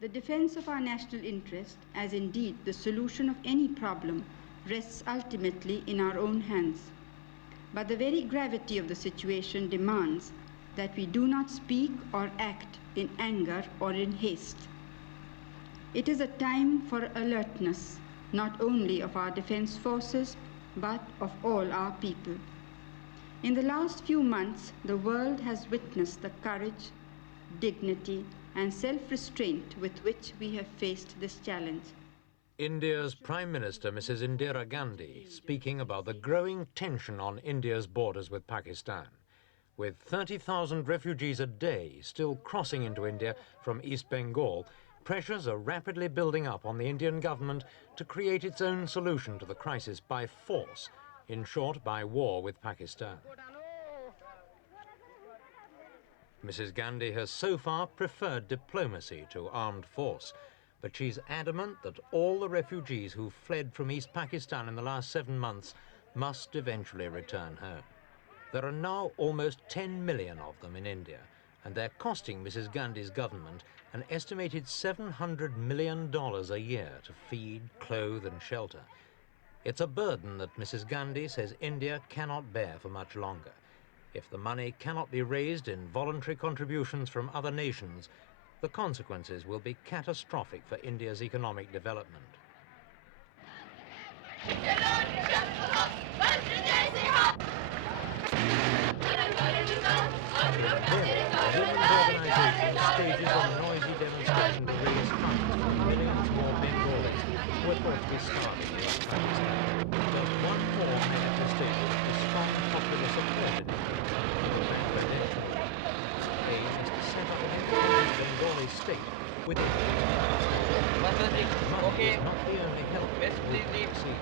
The defense of our national interest, as indeed the solution of any problem, rests ultimately in our own hands. But the very gravity of the situation demands that we do not speak or act in anger or in haste. It is a time for alertness, not only of our defense forces, but of all our people. In the last few months, the world has witnessed the courage, dignity, and self-restraint with which we have faced this challenge. India's Prime Minister, Mrs. Indira Gandhi, speaking about the growing tension on India's borders with Pakistan. With 30,000 refugees a day still crossing into India from East Bengal, pressures are rapidly building up on the Indian government to create its own solution to the crisis by force, in short, by war with Pakistan. Mrs. Gandhi has so far preferred diplomacy to armed force, but she's adamant that all the refugees who fled from East Pakistan in the last 7 months must eventually return home. There are now almost 10 million of them in India, and they're costing Mrs. Gandhi's government an estimated $700 million a year to feed, clothe and shelter. It's a burden that Mrs. Gandhi says India cannot bear for much longer. If the money cannot be raised in voluntary contributions from other nations, the consequences will be catastrophic for India's economic development. Organizations stages a noisy demonstration to raise funds for millions more Bengalis who are thought to be starving in East Pakistan. Just one more manifestation of the strong popular support in India. The aim is to set up an independent Bengali state with money is not the only help that will succeed.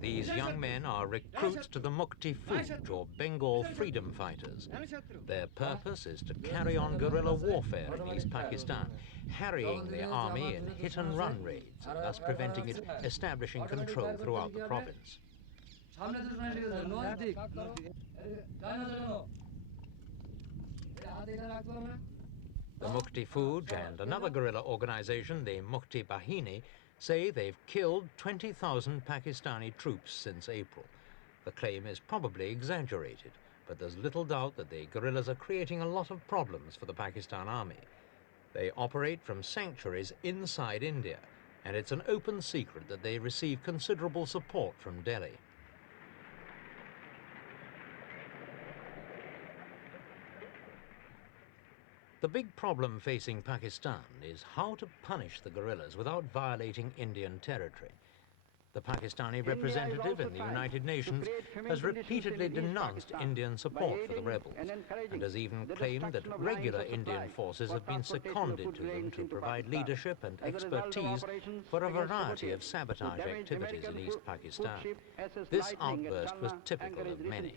These young men are recruits to the Mukti Fauj, or Bengal freedom fighters. Their purpose is to carry on guerrilla warfare in East Pakistan, harrying the army in hit-and-run raids, and thus preventing it establishing control throughout the province. The Mukti Fauj and another guerrilla organization, the Mukti Bahini, say they've killed 20,000 Pakistani troops since April. The claim is probably exaggerated, but there's little doubt that the guerrillas are creating a lot of problems for the Pakistan army. They operate from sanctuaries inside India, and it's an open secret that they receive considerable support from Delhi. The big problem facing Pakistan is how to punish the guerrillas without violating Indian territory. The Pakistani representative in the United Nations has repeatedly denounced Indian support for the rebels and has even claimed that regular Indian forces have been seconded to them to provide leadership and expertise for a variety of sabotage activities in East Pakistan. This outburst was typical of many.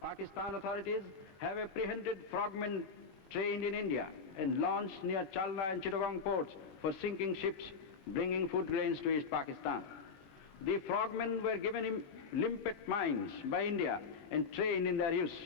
Pakistan authorities have apprehended frogmen trained in India and launched near Chalna and Chittagong ports for sinking ships bringing food grains to East Pakistan. The frogmen were given limpet mines by India and trained in their use.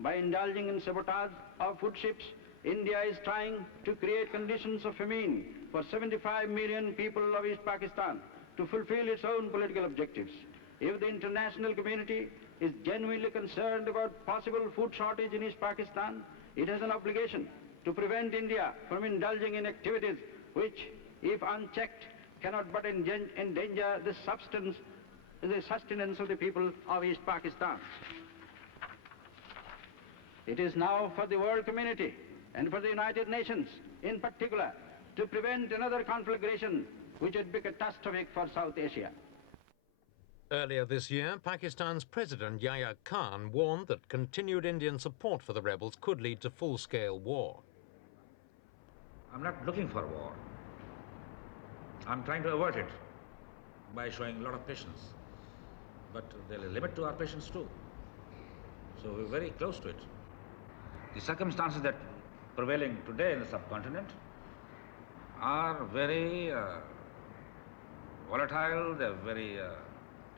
By indulging in sabotage of food ships, India is trying to create conditions of famine for 75 million people of East Pakistan to fulfill its own political objectives. If the international community is genuinely concerned about possible food shortage in East Pakistan, it has an obligation to prevent India from indulging in activities which, if unchecked, cannot but endanger the sustenance of the people of East Pakistan. It is now for the world community and for the United Nations in particular to prevent another conflagration which would be catastrophic for South Asia. Earlier this year, Pakistan's President Yahya Khan warned that continued Indian support for the rebels could lead to full-scale war. I'm not looking for war. I'm trying to avert it by showing a lot of patience. But there's a limit to our patience too. So we're very close to it. The circumstances that prevailing today in the subcontinent are very volatile, they're very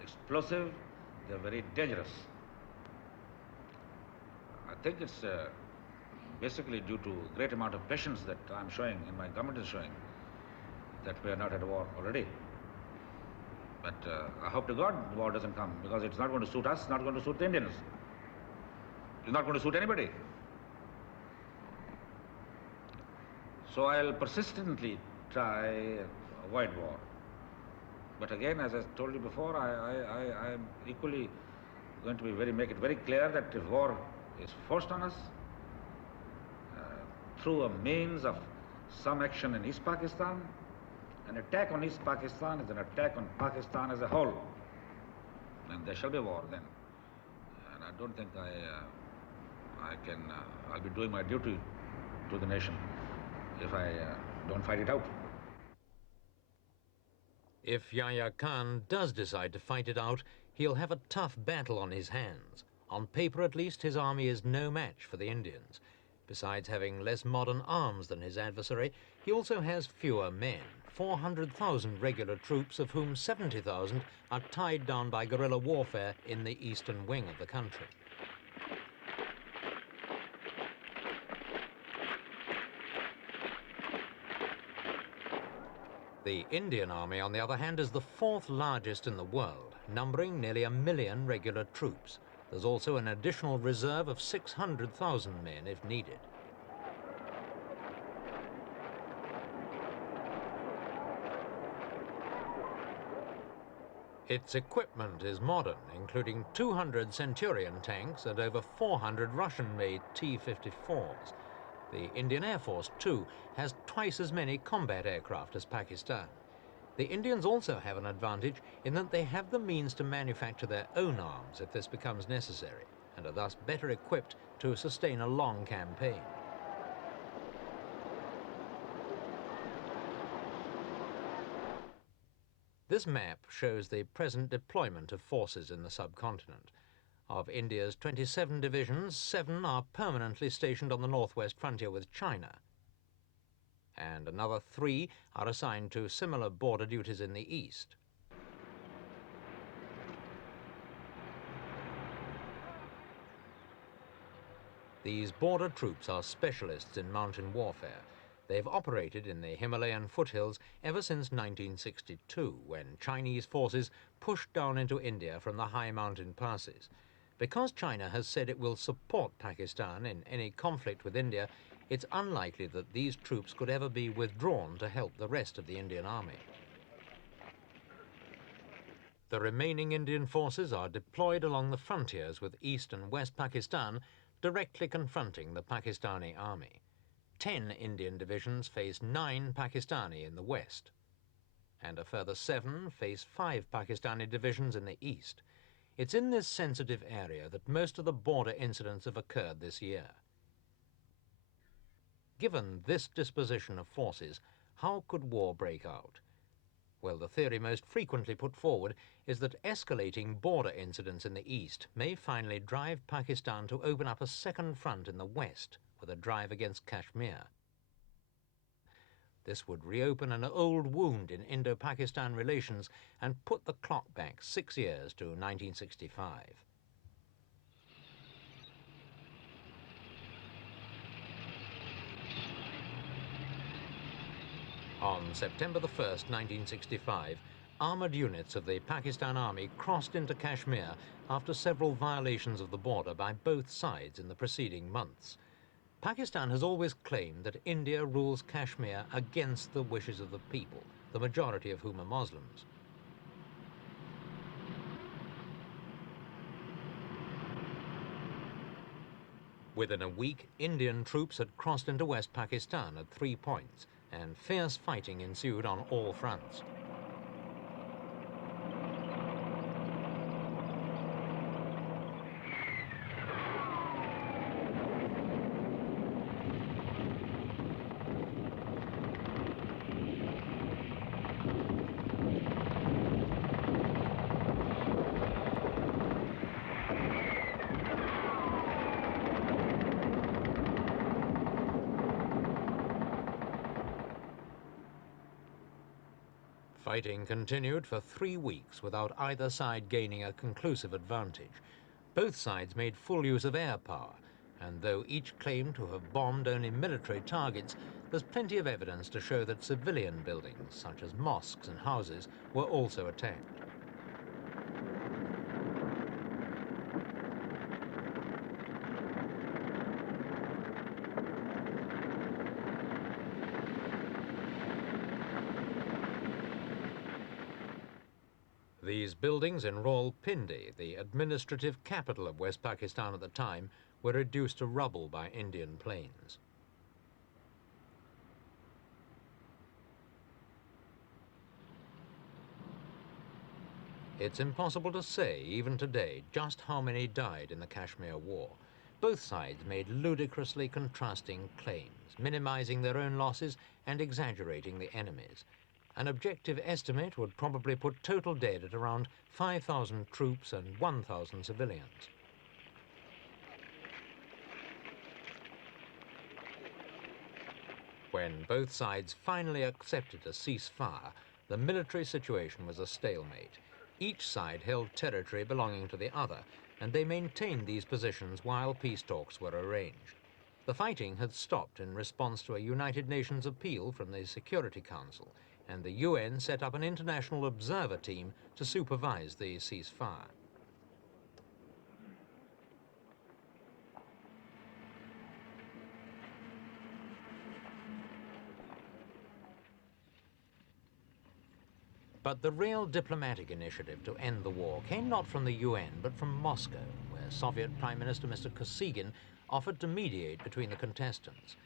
explosive, they're very dangerous. I think it's basically due to great amount of patience that I'm showing and my government is showing that we are not at war already. But I hope to God the war doesn't come, because it's not going to suit us, not going to suit the Indians. It's not going to suit anybody. So I'll persistently try avoid war. But again, as I told you before, I'm equally going to make it very clear that if war is forced on us, through a means of some action in East Pakistan, an attack on East Pakistan is an attack on Pakistan as a whole. And there shall be a war then. And I don't think I'll be doing my duty to the nation if I don't fight it out. If Yahya Khan does decide to fight it out, he'll have a tough battle on his hands. On paper, at least, his army is no match for the Indians. Besides having less modern arms than his adversary, he also has fewer men. 400,000 regular troops, of whom 70,000 are tied down by guerrilla warfare in the eastern wing of the country. The Indian army, on the other hand, is the fourth largest in the world, numbering nearly 1 million regular troops. There's also an additional reserve of 600,000 men if needed. Its equipment is modern, including 200 Centurion tanks and over 400 Russian-made T-54s. The Indian Air Force, too, has twice as many combat aircraft as Pakistan. The Indians also have an advantage in that they have the means to manufacture their own arms if this becomes necessary, and are thus better equipped to sustain a long campaign. This map shows the present deployment of forces in the subcontinent. Of India's 27 divisions, 7 are permanently stationed on the northwest frontier with China, and another 3 are assigned to similar border duties in the east. These border troops are specialists in mountain warfare. They've operated in the Himalayan foothills ever since 1962, when Chinese forces pushed down into India from the high mountain passes. Because China has said it will support Pakistan in any conflict with India, it's unlikely that these troops could ever be withdrawn to help the rest of the Indian army. The remaining Indian forces are deployed along the frontiers with East and West Pakistan, directly confronting the Pakistani army. 10 Indian divisions face 9 Pakistani in the west, and a further 7 face 5 Pakistani divisions in the east. It's in this sensitive area that most of the border incidents have occurred this year. Given this disposition of forces, how could war break out? Well, the theory most frequently put forward is that escalating border incidents in the east may finally drive Pakistan to open up a second front in the west with a drive against Kashmir. This would reopen an old wound in Indo-Pakistan relations and put the clock back 6 years to 1965. On September the 1st, 1965, armoured units of the Pakistan Army crossed into Kashmir after several violations of the border by both sides in the preceding months. Pakistan has always claimed that India rules Kashmir against the wishes of the people, the majority of whom are Muslims. Within a week, Indian troops had crossed into West Pakistan at 3 points, and fierce fighting ensued on all fronts. Fighting continued for 3 weeks without either side gaining a conclusive advantage. Both sides made full use of air power, and though each claimed to have bombed only military targets, there's plenty of evidence to show that civilian buildings, such as mosques and houses, were also attacked. These buildings in Rawalpindi, the administrative capital of West Pakistan at the time, were reduced to rubble by Indian planes. It's impossible to say, even today, just how many died in the Kashmir War. Both sides made ludicrously contrasting claims, minimizing their own losses and exaggerating the enemy's. An objective estimate would probably put total dead at around 5,000 troops and 1,000 civilians. When both sides finally accepted a ceasefire, the military situation was a stalemate. Each side held territory belonging to the other, and they maintained these positions while peace talks were arranged. The fighting had stopped in response to a United Nations appeal from the Security Council, and the UN set up an international observer team to supervise the ceasefire. But the real diplomatic initiative to end the war came not from the UN, but from Moscow, where Soviet Prime Minister Mr. Kosygin offered to mediate between the contestants.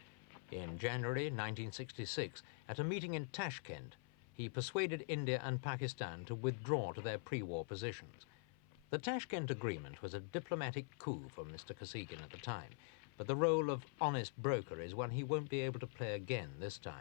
In January 1966, at a meeting in Tashkent, he persuaded India and Pakistan to withdraw to their pre-war positions. The Tashkent Agreement was a diplomatic coup for Mr. Kosygin at the time, but the role of honest broker is one he won't be able to play again this time.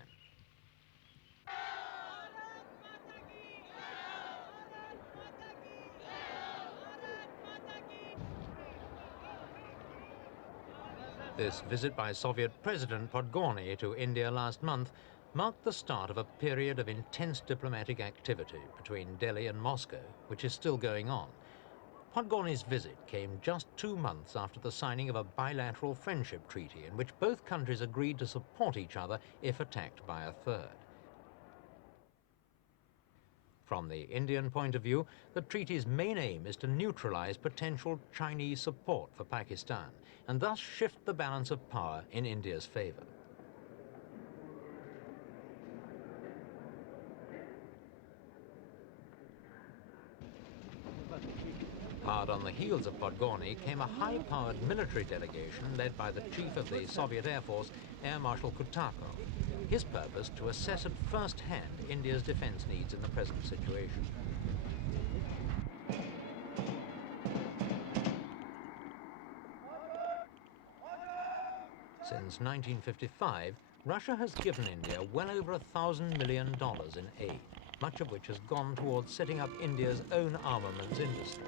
This visit by Soviet President Podgorny to India last month marked the start of a period of intense diplomatic activity between Delhi and Moscow, which is still going on. Podgorny's visit came just 2 months after the signing of a bilateral friendship treaty in which both countries agreed to support each other if attacked by a third. From the Indian point of view, the treaty's main aim is to neutralize potential Chinese support for Pakistan and thus shift the balance of power in India's favor. Hard on the heels of Podgorny came a high-powered military delegation led by the chief of the Soviet Air Force, Air Marshal Kutakov. His purpose to assess at first hand India's defense needs in the present situation. Since 1955, Russia has given India well over $1,000 million in aid, much of which has gone towards setting up India's own armaments industry.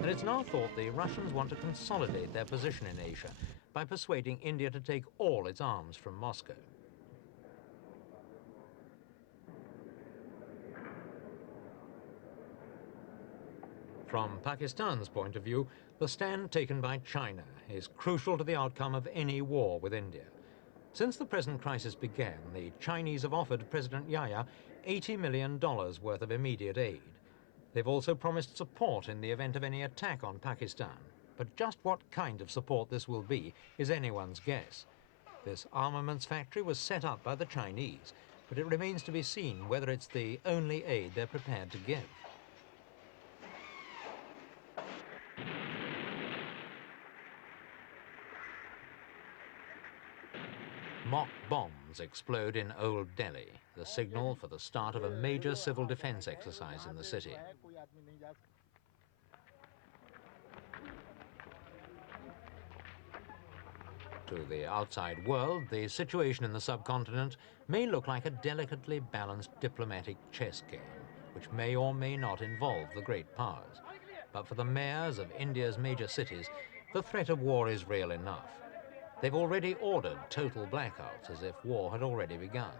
And it's now thought the Russians want to consolidate their position in Asia by persuading India to take all its arms from Moscow. From Pakistan's point of view, the stand taken by China is crucial to the outcome of any war with India. Since the present crisis began, the Chinese have offered President Yahya $80 million worth of immediate aid. They've also promised support in the event of any attack on Pakistan. But just what kind of support this will be is anyone's guess. This armaments factory was set up by the Chinese, but it remains to be seen whether it's the only aid they're prepared to give. Mock bombs explode in Old Delhi, the signal for the start of a major civil defense exercise in the city. To the outside world, the situation in the subcontinent may look like a delicately balanced diplomatic chess game, which may or may not involve the great powers. But for the mayors of India's major cities, the threat of war is real enough. They've already ordered total blackouts, as if war had already begun.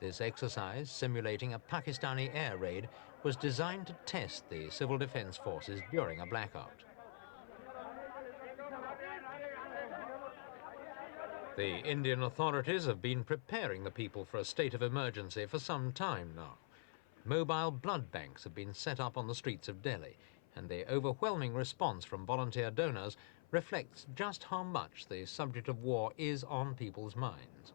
This exercise, simulating a Pakistani air raid, was designed to test the civil defense forces during a blackout. The Indian authorities have been preparing the people for a state of emergency for some time now. Mobile blood banks have been set up on the streets of Delhi, and the overwhelming response from volunteer donors reflects just how much the subject of war is on people's minds.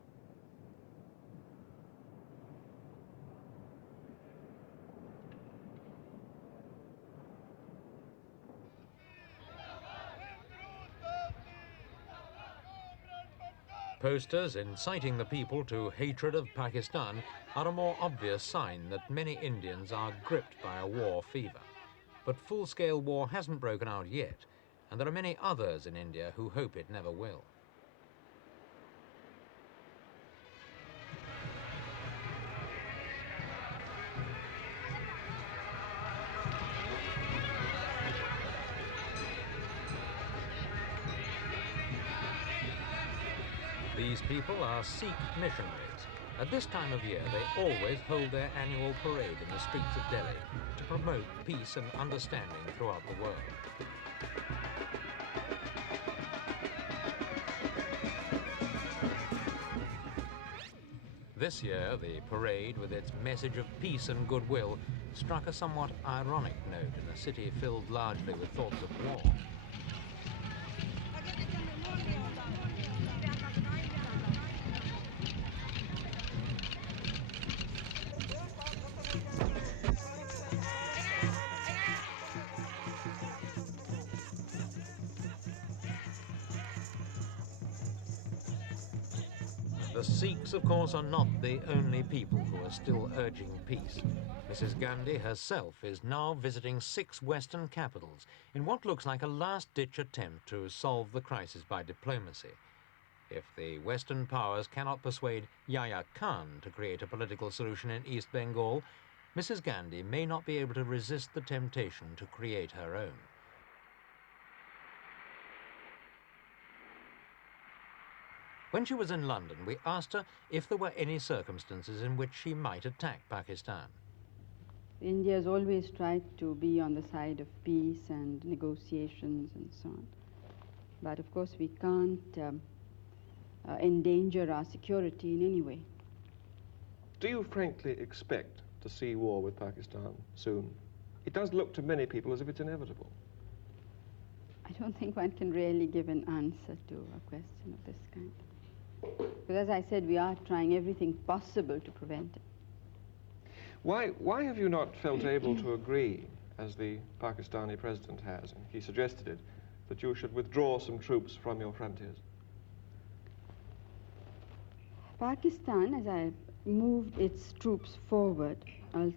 Posters inciting the people to hatred of Pakistan are a more obvious sign that many Indians are gripped by a war fever. But full-scale war hasn't broken out yet, and there are many others in India who hope it never will. These people are Sikh missionaries. At this time of year, they always hold their annual parade in the streets of Delhi to promote peace and understanding throughout the world. This year, the parade, with its message of peace and goodwill, struck a somewhat ironic note in a city filled largely with thoughts of war. The Sikhs, of course, are not the only people who are still urging peace. Mrs. Gandhi herself is now visiting 6 Western capitals in what looks like a last-ditch attempt to solve the crisis by diplomacy. If the Western powers cannot persuade Yahya Khan to create a political solution in East Bengal, Mrs. Gandhi may not be able to resist the temptation to create her own. When she was in London, we asked her if there were any circumstances in which she might attack Pakistan. India has always tried to be on the side of peace and negotiations and so on. But of course we can't endanger our security in any way. Do you frankly expect to see war with Pakistan soon? It does look to many people as if it's inevitable. I don't think one can really give an answer to a question of this kind. Because as I said, we are trying everything possible to prevent it. Why have you not felt able to agree, as the Pakistani president has, and he suggested it, that you should withdraw some troops from your frontiers? Pakistan, as I moved its troops forward, a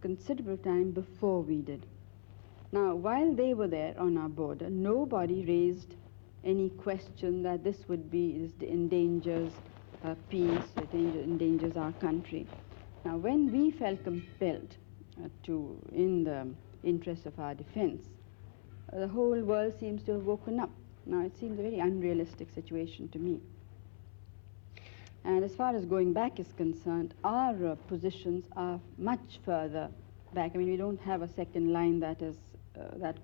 considerable time before we did. Now, while they were there on our border, nobody raised any question that this endangers peace, it endangers our country. Now, when we felt compelled in the interest of our defense, the whole world seems to have woken up. Now, it seems a very unrealistic situation to me. And as far as going back is concerned, our positions are much further back. I mean, we don't have a second line that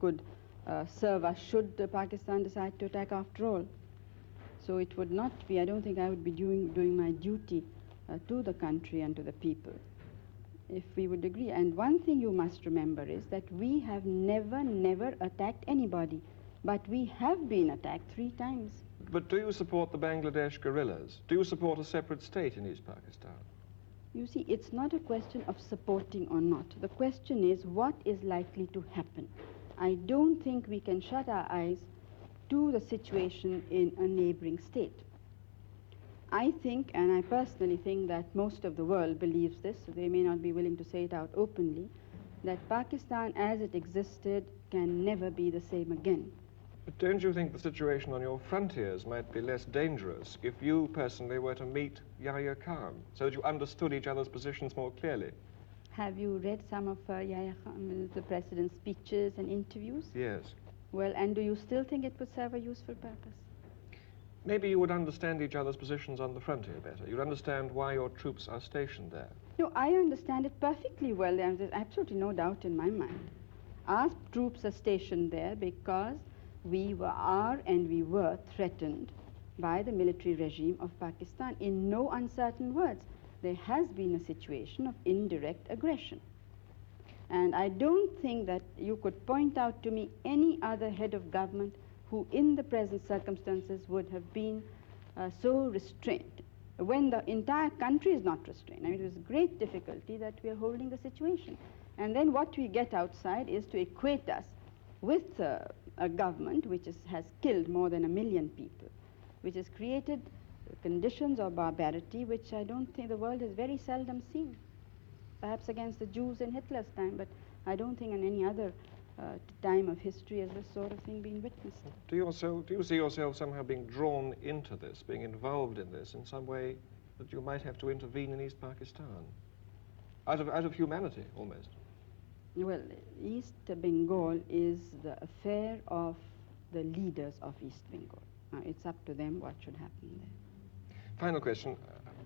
could serve us should Pakistan decide to attack after all. So it would not be, I don't think I would be doing my duty to the country and to the people if we would agree. And one thing you must remember is that we have never attacked anybody, but we have been attacked 3 times. But do you support the Bangladesh guerrillas? Do you support a separate state in East Pakistan? You see, it's not a question of supporting or not. The question is what is likely to happen. I don't think we can shut our eyes to the situation in a neighboring state. I think, and I personally think that most of the world believes this, so they may not be willing to say it out openly, that Pakistan as it existed can never be the same again. But don't you think the situation on your frontiers might be less dangerous if you personally were to meet Yahya Khan, so that you understood each other's positions more clearly? Have you read some of Yahya Khan, the president's speeches and interviews? Yes. Well, and do you still think it would serve a useful purpose? Maybe you would understand each other's positions on the frontier better. You'd understand why your troops are stationed there. No, I understand it perfectly well. There's absolutely no doubt in my mind. Our troops are stationed there because we are and we were threatened by the military regime of Pakistan. In no uncertain words, there has been a situation of indirect aggression. And I don't think that you could point out to me any other head of government who in the present circumstances would have been so restrained, when the entire country is not restrained. I mean, it was great difficulty that we are holding the situation. And then what we get outside is to equate us with a government which has killed more than 1 million people, which has created conditions of barbarity which I don't think the world has very seldom seen. Perhaps against the Jews in Hitler's time, but I don't think in any other time of history has this sort of thing been witnessed. Do you see yourself somehow being drawn into this, being involved in this in some way that you might have to intervene in East Pakistan? Out of humanity, almost. Well, East Bengal is the affair of the leaders of East Bengal. It's up to them what should happen there. Final question.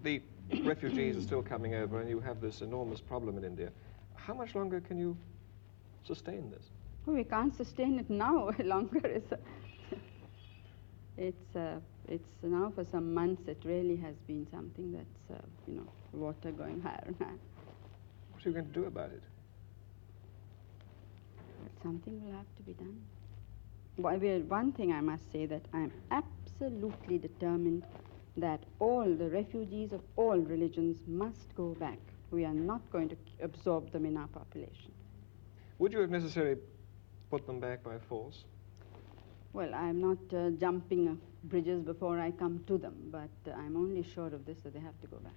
The refugees are still coming over and you have this enormous problem in India. How much longer can you sustain this? Oh, we can't sustain it now longer. It's now for some months it really has been something that's, water going higher and higher. What are you going to do about it? But something will have to be done. One thing I must say, that I'm absolutely determined that all the refugees of all religions must go back. We are not going to absorb them in our population. Would you have necessarily put them back by force? Well, I'm not jumping bridges before I come to them, but I'm only sure of this, that they have to go back.